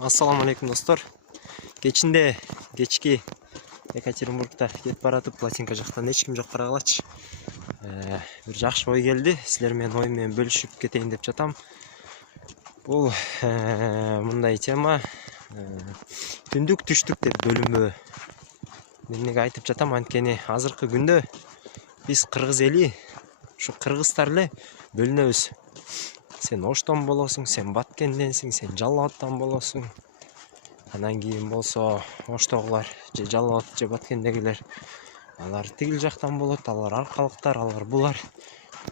Ассаламу алейкум достор. Кечинде кечки Екатеринбургта кетип баратып плотинка жактан эч ким жок карагалачы. Бир жакшы ой келди. Силер менен ой менен бөлүшүп кетейин деп жатам. Бул мындай тема түндүк түштүк деп бөлүнбөө. Мен неге айтып жатам, анткени азыркы күндө биз кыргыз эли, ушу кыргыздар эле бөлүнөбүз. Сен Оштон болосуң, сен Баткенденсиң, сен Жалал Абадтан болосуң. Анан кийин болсо Оштогулар же Жалал Абад же Баткендегилер алар тигил жактан болот, алар аркалыктар, алар булар.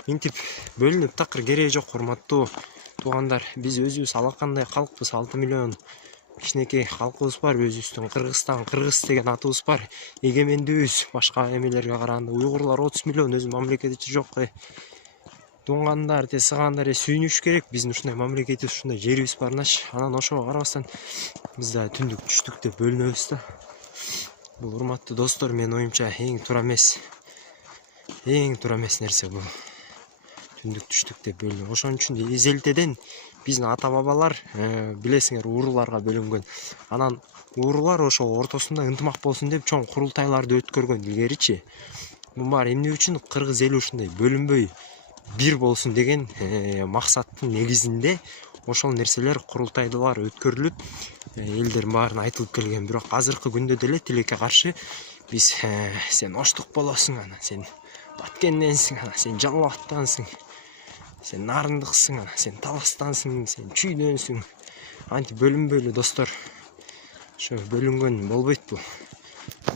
Интип бөлүнүп такыр кереги жок, урматтуу туугандар. Биз өзүбүз алакандай калкпыз, 6 миллион кичинекей калкыбыз бар. Өзүбүздүн Кыргызстан, кыргыз деген атыбыз бар. Эгемендүүбүз. Башка эмелерге караганда уйгурлар 30 миллион өзү мамлекети жок. Туңгандар, сыгандар сүйүнүш керек. Биздин ушундай мамлекетибиз, ушундай жерибиз барыначы. Анан ошого карабастан биз да түндүк түштүк деп бөлүнөбүз да. Бул урматтуу достор, менин оюмча эң туура эмес нерсе бул. Түндүк түштүк деп бөлүнүү. Ошон үчүн эзелтеден биздин ата бабалар билесиңер ууруларга бөлүнгөн. Анан уурулар ошо ортосунда ынтымак болсун деп чоң курултайларды өткөргөн илгеричи. Бул баары эмне үчүн? Кыргыз эли ушундай бөлүнбөй бир болсун деген максаттын негизинде ошол нерселер, курултайлар өткөрүлүп, элдердин баарына айтылып келген. Бирок азыркы күндө деле тилекке каршы биз сен Оштук болосуң, анан сен Баткенденсиң, анан сен Жалал Абадтансың, сен Нарындыксың, анан сен Таластансың, сен Чүйдөнсүң. Антип бөлүнбөйлү достор. Ошо бөлүнгөн болбойт бул.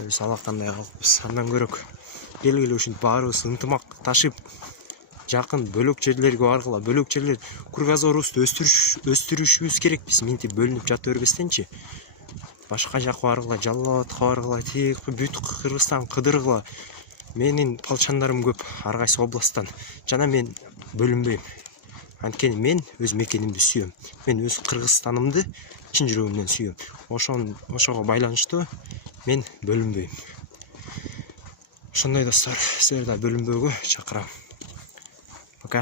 Биз алакандай калкпыз. Андан көрөк келгиле ушинтип баарыбыз ынтымак ташып жакын бөлөк жерлерге баргыла. Бөлөк жерлер кругозорубузду өстүрүшүбүз керек. Биз минтип бөлүнүп жата бербестенчи. Башка жакка баргыла, Жалал Абадка баргыла, тиги бүт Кыргызстан кыдыргыла. Менин палчандарым көп ар кайсы областтан. Жана мен бөлүнбөйм. Анткени мен өз мекенимди сүйөм. Мен өз Кыргызстанымды чын жүрөгүмдөн сүйөм. Ошого байланыштуу мен бөлүнбөйм. Ошондой достор, силерди да бөлүнбөөгө чакырам. Пока.